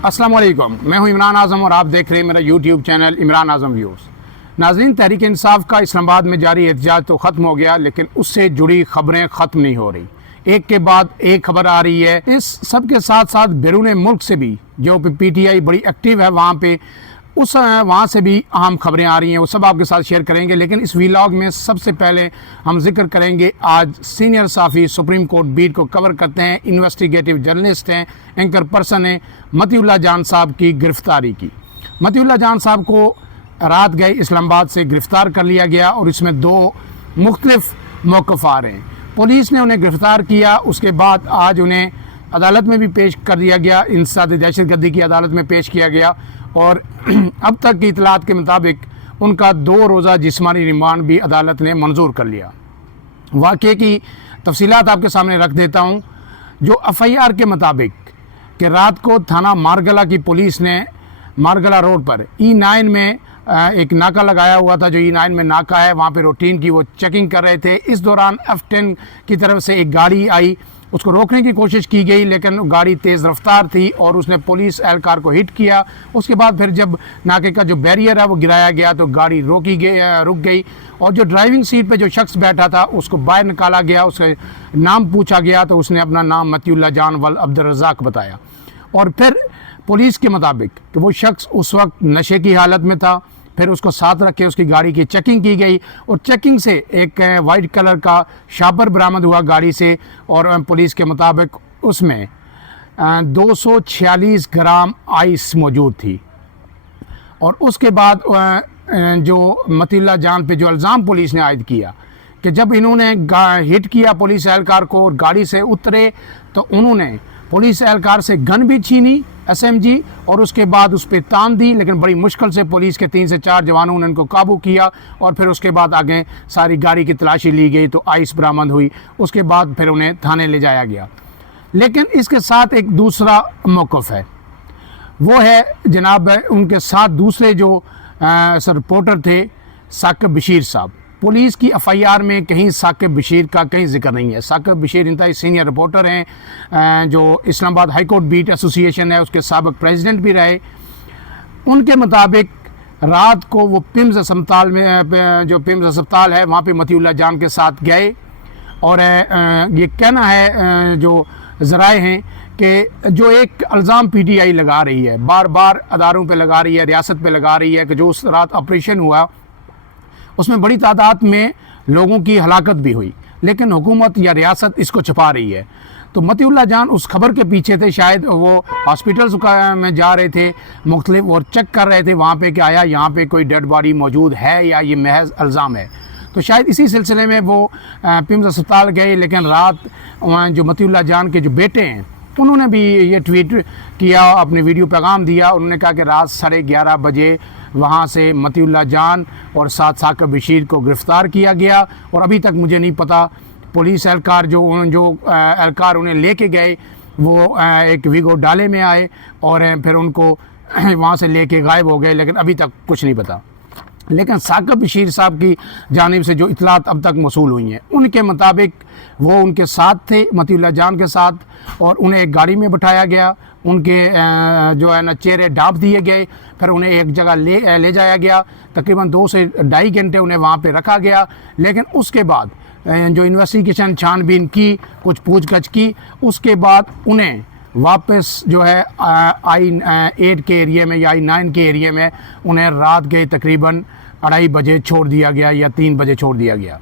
अस्सलाम वालेकुम, मैं हूं इमरान आज़म और आप देख रहे हैं मेरा यूट्यूब चैनल इमरान आज़म व्यूज़। नाज़रीन, तहरीक इंसाफ का इस्लामाबाद में जारी एहतजाज तो ख़त्म हो गया, लेकिन उससे जुड़ी खबरें ख़त्म नहीं हो रही। एक के बाद एक खबर आ रही है। इस सब के साथ साथ बैरून मुल्क से भी जो PTI बड़ी एक्टिव है वहाँ से भी अहम खबरें आ रही हैं, वो सब आपके साथ शेयर करेंगे। लेकिन इस व्लॉग में सबसे पहले हम जिक्र करेंगे आज सीनियर साफ़ी सुप्रीम कोर्ट बीट को कवर करते हैं, इन्वेस्टिगेटिव जर्नलिस्ट हैं, एंकर पर्सन हैं, मतीउल्लाह जान साहब की गिरफ़्तारी की। मतीउल्लाह जान साहब को रात गए इस्लामाबाद से गिरफ़्तार कर लिया गया और इसमें दो मुख्तलिफ मौक़िफ़ आ रहे हैं। पुलिस ने उन्हें गिरफ़्तार किया, उसके बाद आज उन्हें अदालत में भी पेश कर दिया गया, इंसदाद दहशतगर्दी की अदालत में पेश किया गया और अब तक की इतलात के मुताबिक उनका 2 रोज़ा जिस्मानी रिमांड भी अदालत ने मंजूर कर लिया। वाक़े की तफसीलात आपके सामने रख देता हूँ। जो FIR के मुताबिक कि रात को थाना मारगला की पुलिस ने मारगला रोड पर E9 में एक नाका लगाया हुआ था। जो E9 में नाका है वहाँ पे रूटीन की वो चेकिंग कर रहे थे। इस दौरान F10 की तरफ से एक गाड़ी आई, उसको रोकने की कोशिश की गई, लेकिन गाड़ी तेज़ रफ्तार थी और उसने पुलिस एहलकार को हिट किया। उसके बाद फिर जब नाके का जो बैरियर है वो गिराया गया तो गाड़ी रुक गई और जो ड्राइविंग सीट पे जो शख्स बैठा था उसको बाहर निकाला गया, उसका नाम पूछा गया तो उसने अपना नाम मतीउल्लाह जान वल अब्दुल रज़ाक बताया। और फिर पुलिस के मुताबिक कि वो शख्स उस वक्त नशे की हालत में था। फिर उसको साथ रख के उसकी गाड़ी की चेकिंग की गई और चेकिंग से एक वाइट कलर का शापर बरामद हुआ गाड़ी से और पुलिस के मुताबिक उसमें 246 ग्राम आइस मौजूद थी। और उसके बाद जो मतीउल्लाह जान पे जो इल्ज़ाम पुलिस ने आयद किया कि जब इन्होंने हिट किया पुलिस एहलकार को और गाड़ी से उतरे तो उन्होंने पुलिस एहलकार से गन भी छीनी SMG और उसके बाद उस पर तान दी, लेकिन बड़ी मुश्किल से पुलिस के 3 से 4 जवानों ने उनको काबू किया और फिर उसके बाद आगे सारी गाड़ी की तलाशी ली गई तो आइस बरामद हुई। उसके बाद फिर उन्हें थाने ले जाया गया। लेकिन इसके साथ एक दूसरा मौक़िफ़ है, वो है जनाब उनके साथ दूसरे जो रिपोर्टर थे साकिब बशीर साहब। पुलिस की FIR में कहीं साकिब बशीर का कहीं जिक्र नहीं है। साकिब बशीर इंतहाई सीनियर रिपोर्टर हैं, जो Islamabad high court beat association है उसके साबिक प्रेसिडेंट भी रहे। उनके मुताबिक रात को वो पिम्स अस्पताल में जो पिम्स अस्पताल है वहाँ पे मतीउल्लाह जान के साथ गए और ये कहना है जो ज़राए हैं कि जो एक इल्ज़ाम PTI लगा रही है, बार बार अदारों पे लगा रही है, रियासत पे लगा रही है कि जो उस रात ऑपरेशन हुआ उसमें बड़ी तादाद में लोगों की हलाकत भी हुई, लेकिन हुकूमत या रियासत इसको छुपा रही है। तो मतीउल्लाह जान उस खबर के पीछे थे, शायद वो हॉस्पिटल्स में जा रहे थे मुख्तलिफ और चेक कर रहे थे वहाँ पे कि आया यहाँ पे कोई डेड बॉडी मौजूद है या ये महज इल्ज़ाम है। तो शायद इसी सिलसिले में वो पिम्स अस्पताल गए। लेकिन रात जो मतीउल्लाह जान के जो बेटे हैं उन्होंने भी ये ट्वीट किया, अपने वीडियो पैगाम दिया। उन्होंने कहा कि रात 11:30 बजे वहाँ से मतीउल्लाह जान और साथ साकिब बशीर को गिरफ़्तार किया गया और अभी तक मुझे नहीं पता पुलिस एहलकार जो एहलकार उन्हें लेके गए वो एक वीगो डाले में आए और फिर उनको वहाँ से लेके गायब हो गए, लेकिन अभी तक कुछ नहीं पता। लेकिन साकिब बशीर साहब की जानिब से जो इतलात अब तक मौसूल हुई हैं उनके मुताबिक वो उनके साथ थे मतीउल्लाह जान के साथ और उन्हें एक गाड़ी में बिठाया गया, उनके जो है ना चेहरे ढाँप दिए गए, फिर उन्हें एक जगह ले जाया गया। तकरीबन 2 से 2.5 घंटे उन्हें वहाँ पे रखा गया। लेकिन उसके बाद जो इन्वेस्टिगेशन छानबीन की, कुछ पूछगछ की, उसके बाद उन्हें वापस जो है I8 के एरिया में या I9 के एरिया में उन्हें रात के तकरीबन 2:30 बजे छोड़ दिया गया या 3 बजे छोड़ दिया गया।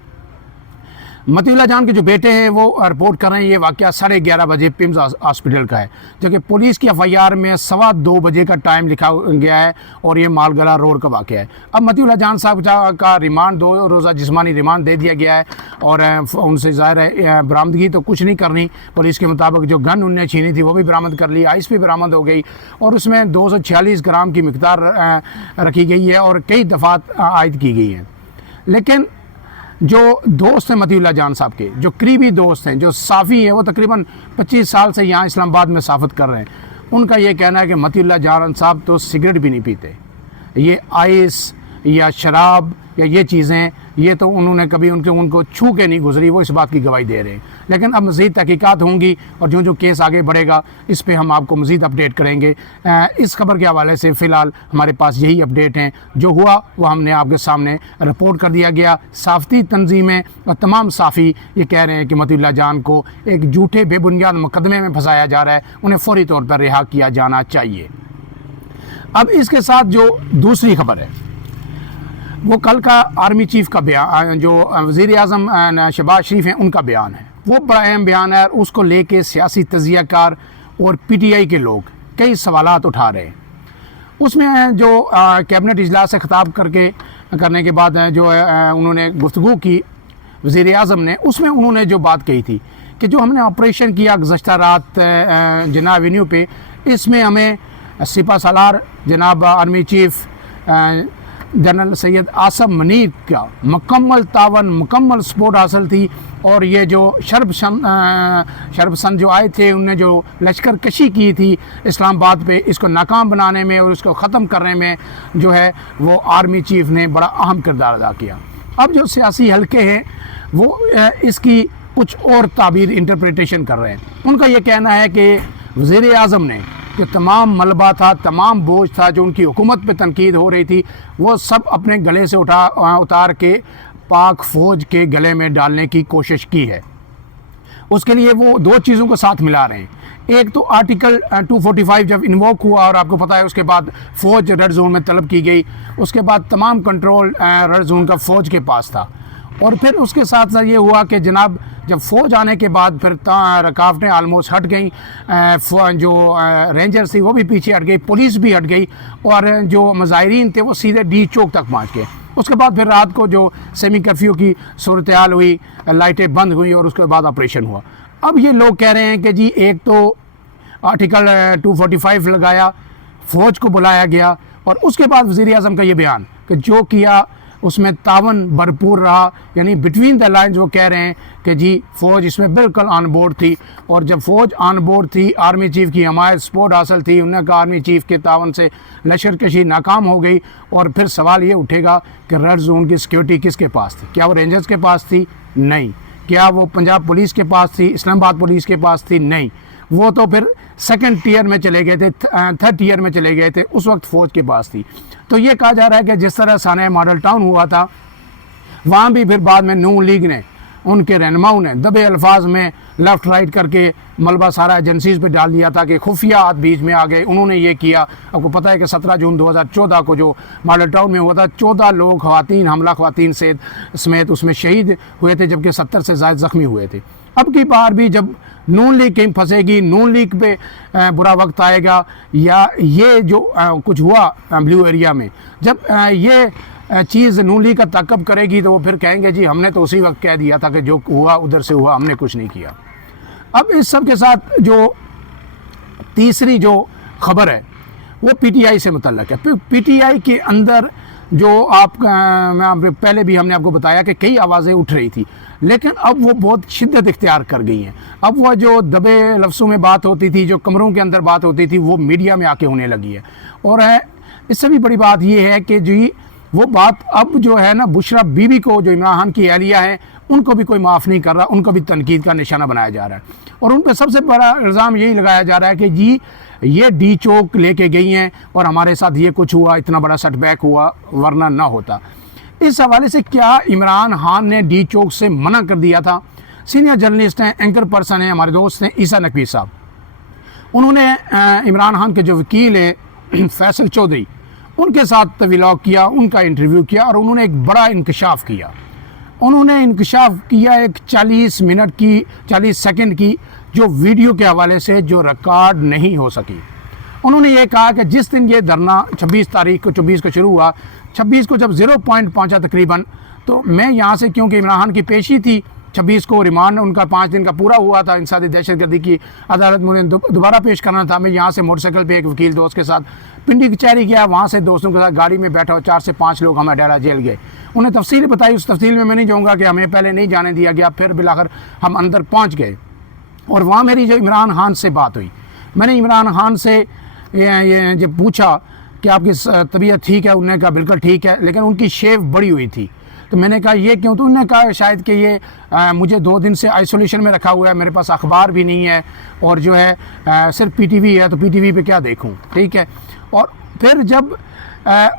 मतीउल्लाह जान के जो बेटे हैं वो रिपोर्ट कर रहे हैं ये वाक़या 11:30 बजे पिम्स हॉस्पिटल का है, जबकि पुलिस की FIR में 2:15 बजे का टाइम लिखा गया है और ये मालगला रोड का वाक़या है। अब मतीउल्लाह जान साहब का रिमांड 2 रोज़ा जिस्मानी रिमांड दे दिया गया है और उनसे ज़ाहिर है बरामदगी तो कुछ नहीं करनी। पुलिस के मुताबिक जो गन उनने छीनी थी वो भी बरामद कर ली, आइस भी बरामद हो गई और उसमें 246 ग्राम की मिकदार रखी गई है और कई दफ़ात आयद की गई हैं। लेकिन जो दोस्त हैं मतीउल्लाह जान साहब के, जो करीबी दोस्त हैं, जो साफ़ी हैं, वो तकरीबन 25 साल से यहाँ इस्लामाबाद में साफ़त कर रहे हैं, उनका ये कहना है कि मतीउल्लाह जान साहब तो सिगरेट भी नहीं पीते। ये आइस या शराब या ये चीज़ें ये तो उन्होंने कभी उनको छू के नहीं गुजरी, वो इस बात की गवाही दे रहे हैं। लेकिन अब मज़ीद तहकीकात होंगी और जो जो केस आगे बढ़ेगा इस पर हम आपको मज़ीद अपडेट करेंगे। इस खबर के हवाले से फ़िलहाल हमारे पास यही अपडेट हैं, जो हुआ वो हमने आपके सामने रिपोर्ट कर दिया गया। साफ़ी तंजीमें और तमाम साफ़ी ये कह रहे हैं कि मतीउल्लाह जान को एक झूठे बेबुनियाद मुकदमे में फंसाया जा रहा है, उन्हें फ़ौरी तौर पर रिहा किया जाना चाहिए। अब इसके साथ जो दूसरी खबर है वो कल का आर्मी चीफ का बयान, जो वज़ीर आज़म शहबाज शरीफ हैं उनका बयान है, वो बड़ा अहम बयान है। उसको लेके सियासी तजियाकार और PTI के लोग कई सवालात उठा रहे हैं। उसमें जो कैबिनेट इजलास से खिताब करने के बाद जो उन्होंने गुफ्तगू की वज़ीर आज़म ने, उसमें उन्होंने जो बात कही थी कि जो हमने ऑपरेशन किया गुज़श्ता रात जिन्ना एवेन्यू पे, इसमें हमें सिपा सालार जनाब army chief general Syed Asim Munir का मुकम्मल तावन, मुकम्मल सपोर्ट हासिल थी। और ये जो शरपसंद जो आए थे, उनने जो लश्कर कशी की थी इस्लामाबाद पे, इसको नाकाम बनाने में और इसको ख़त्म करने में जो है वो आर्मी चीफ ने बड़ा अहम किरदार अदा किया। अब जो सियासी हलके हैं वो इसकी कुछ और ताबीर इंटरप्रिटेशन कर रहे हैं। उनका ये कहना है कि वज़ीर आज़म ने जो तमाम मलबा था, तमाम बोझ था, जो उनकी हुकूमत पे तनकीद हो रही थी, वो सब अपने गले से उतार के पाक फ़ौज के गले में डालने की कोशिश की है। उसके लिए वो दो चीज़ों को साथ मिला रहे हैं। एक तो आर्टिकल 245 जब इन्वोक हुआ और आपको पता है उसके बाद फ़ौज रेड जोन में तलब की गई, उसके बाद तमाम कंट्रोल रेड जोन का फ़ौज के पास था। और फिर उसके साथ साथ ये हुआ कि जनाब जब फ़ौज आने के बाद फिर रुकावटें आलमोस्ट हट गई, जो रेंजर्स थी वो भी पीछे हट गई, पुलिस भी हट गई और जो मुजाहिरीन थे वो सीधे D चौक तक पहुँच गए। उसके बाद फिर रात को जो सेमी कर्फ्यू की सूरत हाल हुई, लाइटें बंद हुई और उसके बाद ऑपरेशन हुआ। अब ये लोग कह रहे हैं कि जी एक तो आर्टिकल 245 लगाया, फ़ौज को बुलाया गया और उसके बाद वज़ीर आज़म का ये बयान कि जो किया उसमें तावन भरपूर रहा, यानी बिटवीन द लाइन्स वो कह रहे हैं कि जी फ़ौज इसमें बिल्कुल ऑन बोर्ड थी। और जब फ़ौज ऑन बोर्ड थी, आर्मी चीफ़ की हमायत सपोर्ट हासिल थी, उन्होंने कहा आर्मी चीफ़ के तावन से लश्करकशी नाकाम हो गई। और फिर सवाल ये उठेगा कि रेड जोन की सिक्योरिटी किसके पास थी? क्या वो रेंजर्स के पास थी? नहीं। क्या वो पंजाब पुलिस के पास थी? इस्लामाबाद पुलिस के पास थी? नहीं। वो तो फिर सेकंड टियर में चले गए थे, थर्ड टियर में चले गए थे, उस वक्त फ़ौज के पास थी। तो ये कहा जा रहा है कि जिस तरह साने मॉडल टाउन हुआ था, वहाँ भी फिर बाद में नून लीग ने, उनके रहनुमाओं ने दबे अल्फाज में लेफ़्ट राइट करके मलबा सारा एजेंसीज़ पे डाल दिया था कि खुफिया हाथ बीच में आ गए, उन्होंने ये किया। आपको पता है कि 17 जून 2014 को जो मॉडल टाउन में हुआ था, 14 लोग हमला ख़वातीन से समेत उसमें शहीद हुए थे, जबकि 70 से ज़्यादा ज़ख्मी हुए थे। अब की बार भी जब नून लीग कहीं फंसेगी, नून लीग पे बुरा वक्त आएगा, या ये जो कुछ हुआ ब्लू एरिया में, जब ये चीज़ नून लीग का ताकब करेगी तो वो फिर कहेंगे जी हमने तो उसी वक्त कह दिया था कि जो हुआ उधर से हुआ, हमने कुछ नहीं किया। अब इस सब के साथ जो तीसरी जो खबर है वो PTI से मुतल्लक है। PTI के अंदर जो पहले भी हमने आपको बताया कि कई आवाज़ें उठ रही थी, लेकिन अब वो बहुत शिद्दत इख्तियार कर गई हैं। अब वह जो दबे लफ्ज़ों में बात होती थी, जो कमरों के अंदर बात होती थी, वो मीडिया में आके होने लगी है। और इससे भी बड़ी बात ये है कि जी वो बात अब जो है ना, बुशरा बीबी को, जो इमरान खान की अहलिया है, उनको भी कोई माफ़ नहीं कर रहा, उनको भी तनकीद का निशाना बनाया जा रहा है। और उन पर सबसे बड़ा इल्ज़ाम यही लगाया जा रहा है कि जी ये D चौक लेके गई हैं और हमारे साथ ये कुछ हुआ, इतना बड़ा सेटबैक हुआ, वरना ना होता। इस हवाले से क्या इमरान खान ने D चौक से मना कर दिया था? सीनियर जर्नलिस्ट हैं, एंकर पर्सन हैं, हमारे दोस्त हैं ईसा नकवी साहब, उन्होंने इमरान खान के जो वकील हैं फैसल चौधरी, उनके साथ व्लॉग किया, उनका इंटरव्यू किया और उन्होंने एक बड़ा इंकशाफ किया। उन्होंने इंकशाफ किया एक 40 मिनट की, 40 सेकंड की जो वीडियो के हवाले से जो रिकॉर्ड नहीं हो सकी। उन्होंने ये कहा कि जिस दिन ये धरना 26 तारीख को 24 को शुरू हुआ, 26 को जब 0 पॉइंट पहुँचा तकरीबन, तो मैं यहाँ से, क्योंकि इमरान खान की पेशी थी, 26 को रिमांड उनका 5 दिन का पूरा हुआ था, इंसानी दहशतगर्दी की अदालत में उन्हें दोबारा पेश करना था। मैं यहाँ से मोटरसाइकिल पे एक वकील दोस्त के साथ पिंडी कचहरी गया, वहाँ से दोस्तों के साथ गाड़ी में बैठा, 4 से 5 लोग हमें अडाला जेल गए। उन्हें तफसील बताई, उस तफसील में मैं नहीं जाऊँगा कि हमें पहले नहीं जाने दिया गया, फिर बिलाखिर हम अंदर पहुँच गए। और वहाँ मेरी जो इमरान खान से बात हुई, मैंने इमरान खान से ये जब पूछा कि आपकी तबीयत ठीक है, उन्होंने कहा बिल्कुल ठीक है, लेकिन उनकी शेव बड़ी हुई थी। तो मैंने कहा ये क्यों? तो उन्होंने कहा शायद कि ये मुझे 2 दिन से आइसोलेशन में रखा हुआ है, मेरे पास अखबार भी नहीं है और जो है सिर्फ पीटीवी है, तो पीटीवी पे क्या देखूं, ठीक है। और फिर जब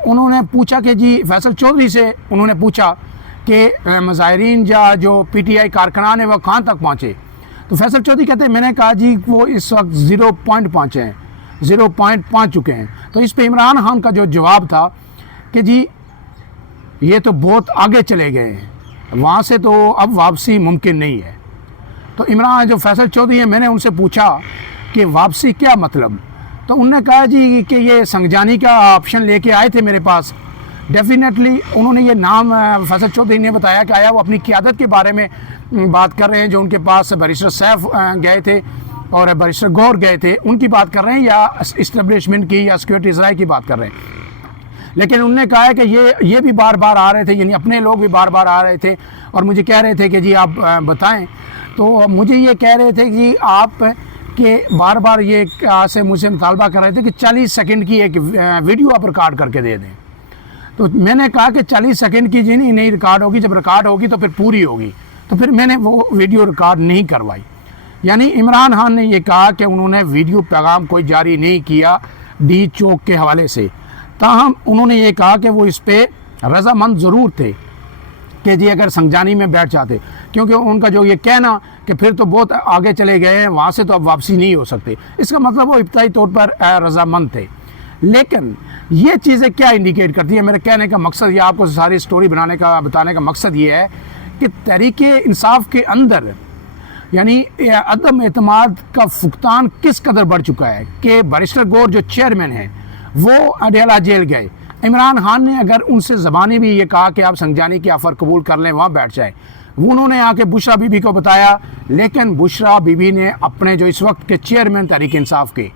उन्होंने पूछा कि जी फैसल चौधरी से उन्होंने पूछा कि मुजाहिरीन या जो पीटीआई कारकुनान है वह कहाँ तक पहुँचे, तो फैसल चौधरी कहते हैं मैंने कहा जी वो इस वक्त 0 पॉइंट पहुँचे हैं, 0 पॉइंट पहुँच चुके हैं। तो इस पे इमरान खान का जो जवाब था कि जी ये तो बहुत आगे चले गए हैं, वहाँ से तो अब वापसी मुमकिन नहीं है। तो इमरान जो फैसल चौधरी हैं, मैंने उनसे पूछा कि वापसी क्या मतलब, तो उन्होंने कहा जी कि ये संगजानी का ऑप्शन लेके आए थे मेरे पास। डेफिनेटली उन्होंने ये नाम फैसल चौधरी ने बताया कि आया वो अपनी क़यादत के बारे में बात कर रहे हैं, जो उनके पास बैरिस्टर सैफ गए थे और बैरिस्टर गौर गए थे, उनकी बात कर रहे हैं, या इस्टेब्लिशमेंट की या सिक्योरिटी ज़राए की बात कर रहे हैं। लेकिन उन्होंने कहा है कि ये भी बार बार आ रहे थे, यानी अपने लोग भी बार बार आ रहे थे और मुझे कह रहे थे कि जी आप बताएं। तो मुझे ये कह रहे थे कि आप के बार बार ये से मुझसे मुतालबा कर रहे थे कि 40 सेकंड की एक वीडियो आप रिकॉर्ड करके दे दें। तो मैंने कहा कि 40 सेकंड की जी नहीं रिकॉर्ड होगी, जब रिकॉर्ड होगी तो फिर पूरी होगी। तो फिर मैंने वो वीडियो रिकॉर्ड नहीं करवाई। यानी इमरान खान ने ये कहा कि उन्होंने वीडियो पैगाम कोई जारी नहीं किया डी चौक के हवाले से, ताहम उन्होंने ये कहा कि वो इस पर रजामंद ज़रूर थे कि जी अगर संगजानी में बैठ जाते, क्योंकि उनका जो ये कहना कि फिर तो बहुत आगे चले गए हैं, वहाँ से तो अब वापसी नहीं हो सकते, इसका मतलब वो इब्तदाई तौर पर रजामंद थे। लेकिन ये चीज़ें क्या इंडिकेट करती है, मेरे कहने का मकसद या आपको सारी स्टोरी बताने का मकसद ये है कि तहरीक इंसाफ के अंदर यानी अदम एतमाद का फुकतान किस कदर बढ़ चुका है कि बैरिस्टर गौर जो चेयरमैन हैं वो अडयाला जेल गए। इमरान खान ने अगर उनसे ज़बानी भी ये कहा कि आप संगजानी की ऑफ़र कबूल कर लें, वहाँ बैठ जाए, उन्होंने आके बुशरा बीबी को बताया, लेकिन बुशरा बीबी ने अपने जो इस वक्त के चेयरमैन तहरीक इंसाफ के,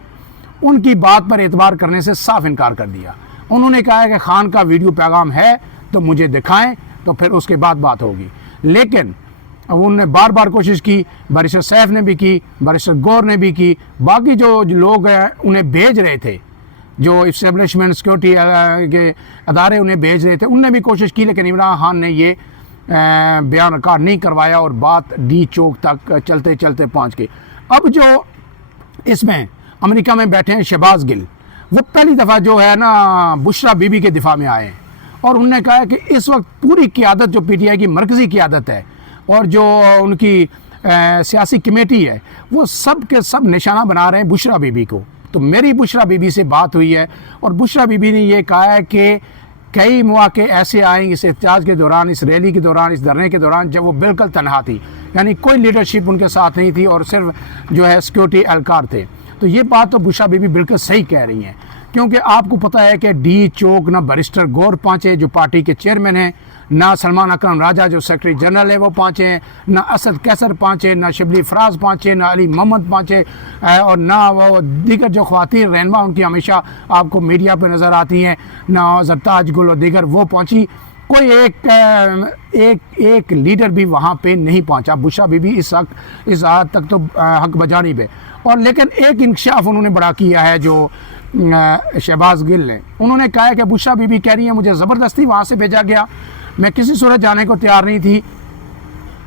उनकी बात पर एतबार करने से साफ इनकार कर दिया। उन्होंने कहा कि खान का वीडियो पैगाम है तो मुझे दिखाएं, तो फिर उसके बाद बात होगी। लेकिन उन्होंने बार बार कोशिश की, बैरिस्टर सैफ ने भी की, बैरिस्टर गौर ने भी की, बाकी जो लोग उन्हें भेज रहे थे, जो इस्टेब्लिशमेंट सिक्योरिटी के अदारे उन्हें भेज रहे थे, उनने भी कोशिश की, लेकिन इमरान खान ने ये बयान रिकॉर्ड नहीं करवाया और बात डी चौक तक चलते चलते पहुंच गई। अब जो इसमें अमेरिका में बैठे हैं शहबाज गिल, वो पहली दफ़ा जो है ना बुशरा बीबी के दिफा में आए हैं और उन्होंने कहा है कि इस वक्त पूरी क़यादत जो पीटीआई की मरकज़ी क़यादत है और जो उनकी सियासी कमेटी है, वो सब के सब निशाना बना रहे हैं बुशरा बीबी को। तो मेरी बुशरा बीबी से बात हुई है और बुशरा बीबी ने ये कहा है कि कई मौके ऐसे आए इस एहतजाज के दौरान, इस रैली के दौरान, इस धरने के दौरान, जब वो बिल्कुल तनहा थी, यानी कोई लीडरशिप उनके साथ नहीं थी और सिर्फ जो है सिक्योरिटी एहलकार थे। तो ये बात तो बुशरा बीबी बिल्कुल सही कह रही हैं, क्योंकि आपको पता है कि डी चौक ना बैरिस्टर गौर पहुँचे जो पार्टी के चेयरमैन हैं, ना सलमान अकरम राजा जो सेक्रेटरी जनरल है वो पहुँचे हैं, ना असद कैसर पहुँचे, ना शिबली फराज पहुँचे, ना अली मोहम्मद पहुँचे, और ना वो दीगर जो ख़वातीन रहनुमा उनकी हमेशा आपको मीडिया पर नज़र आती हैं, ना जरताज गुल और दीगर वो पहुँची। कोई एक लीडर भी वहाँ पे नहीं पहुँचा। बुशरा बीबी इस हद तक तो हक बजानी पे। और लेकिन एक इंकशाफ उन्होंने बड़ा किया है जो शहबाज गिल ने, उन्होंने कहा है कि बुशरा बीबी कह रही है मुझे ज़बरदस्ती वहाँ से भेजा गया, मैं किसी सूरत जाने को तैयार नहीं थी।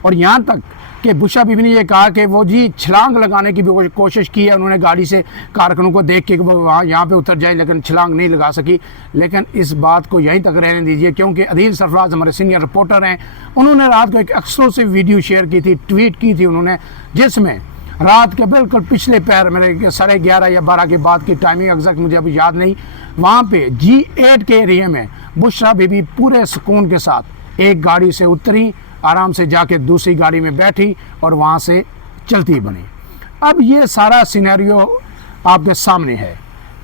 और यहाँ तक कि बुशरा बीबी ने यह कहा कि वो जी छलांग लगाने की भी कोशिश की है, उन्होंने गाड़ी से कारकुनों को देख के वो वहाँ यहाँ पे उतर जाए, लेकिन छलांग नहीं लगा सकी। लेकिन इस बात को यहीं तक रहने दीजिए, क्योंकि अदील सरफराज हमारे सीनियर रिपोर्टर हैं, उन्होंने रात को एक एक्सक्लूसिव वीडियो शेयर की थी, ट्वीट की थी उन्होंने, जिसमें रात के बिल्कुल पिछले पैर मेरे 11:30 या 12 की बात की टाइमिंग एग्जैक्ट मुझे अभी याद नहीं, वहाँ पे G8 के एरिया में बुशरा बीबी पूरे सुकून के साथ एक गाड़ी से उतरी, आराम से जाके दूसरी गाड़ी में बैठी और वहाँ से चलती बनी। अब ये सारा सिनेरियो आपके सामने है,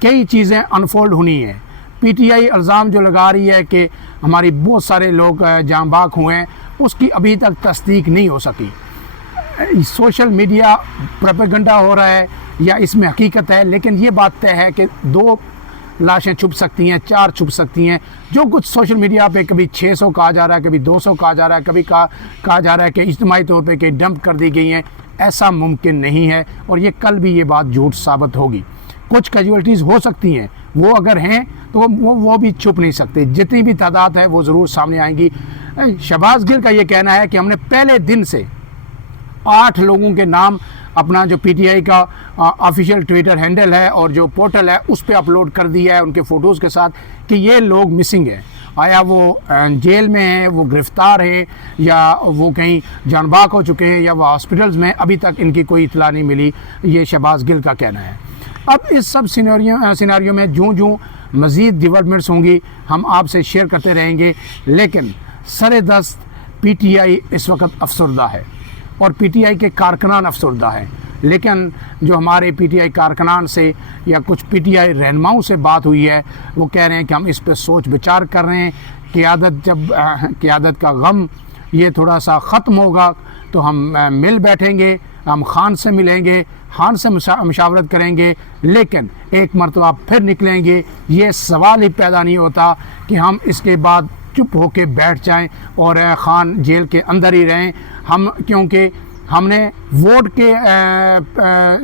कई चीज़ें अनफोल्ड होनी है। पीटीआई इल्ज़ाम जो लगा रही है कि हमारी बहुत सारे लोग जाँ बाक हुए हैं, उसकी अभी तक तस्दीक नहीं हो सकी। सोशल मीडिया प्रोपेगेंडा हो रहा है या इसमें हकीकत है, लेकिन ये बात तय है कि 2 लाशें छुप सकती हैं, 4 छुप सकती हैं। जो कुछ सोशल मीडिया पे कभी 600 कहा जा रहा है, कभी 200 कहा जा रहा है, कभी कहा जा रहा है कि इज्तिमाई तौर पे कि डंप कर दी गई हैं, ऐसा मुमकिन नहीं है और ये कल भी ये बात झूठ साबित होगी। कुछ कैजुअलिटीज़ हो सकती हैं, वो अगर हैं तो वो भी छुप नहीं सकते, जितनी भी तादाद है वो ज़रूर सामने आएंगी। शहबाज गिल का ये कहना है कि हमने पहले दिन से 8 लोगों के नाम अपना जो पीटीआई का ऑफिशियल ट्विटर हैंडल है और जो पोर्टल है उस पर अपलोड कर दिया है उनके फ़ोटोज़ के साथ कि ये लोग मिसिंग है। आया वो जेल में हैं, वो गिरफ़्तार है, या वो कहीं जानबाग हो चुके हैं, या वो हॉस्पिटल्स में, अभी तक इनकी कोई इतला नहीं मिली। ये शहबाज गिल का कहना है। अब इस सब सिनेरियो में जूँ मज़ीद डेवलपमेंट्स होंगी हम आपसे शेयर करते रहेंगे, लेकिन सरेदस्त पीटीआई इस वक्त अफसरदा है और पीटीआई के कारकुनान अफसरदा है। लेकिन जो हमारे पीटीआई कारकुनान से या कुछ पीटीआई रहनुमाओं से बात हुई है, वो कह रहे हैं कि हम इस पर सोच विचार कर रहे हैं। क़यादत का गम ये थोड़ा सा ख़त्म होगा तो हम मिल बैठेंगे, हम खान से मिलेंगे, खान से मशावरत करेंगे, लेकिन एक मरतबा फिर निकलेंगे। ये सवाल ही पैदा नहीं होता कि हम इसके बाद चुप होके बैठ जाएं और खान जेल के अंदर ही रहें। क्योंकि हमने वोट के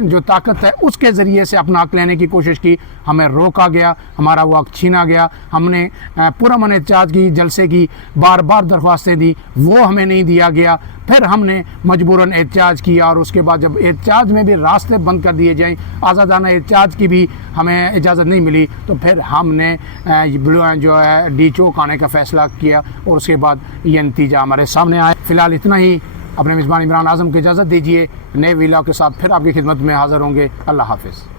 जो ताकत है उसके ज़रिए से अपना हक लेने की कोशिश की, हमें रोका गया, हमारा वो हक छीना गया। हमने पुरअमन एहतजाज की, जलसे की, बार बार दरख्वास्तें दी, वो हमें नहीं दिया गया। फिर हमने मजबूरन एहतजाज किया और उसके बाद जब एहतजाज में भी रास्ते बंद कर दिए जाएँ, आज़ादाना एहतजाज की भी हमें इजाज़त नहीं मिली, तो फिर हमने जो है डी चौक आने का फ़ैसला किया और उसके बाद ये नतीजा हमारे सामने आया। फ़िलहाल इतना ही। अपने मेज़बान इमरान आज़म को इजाज़त दीजिए। नए वीडियो के साथ फिर आपकी खिदमत में हाज़िर होंगे। अल्लाह हाफ़िज़।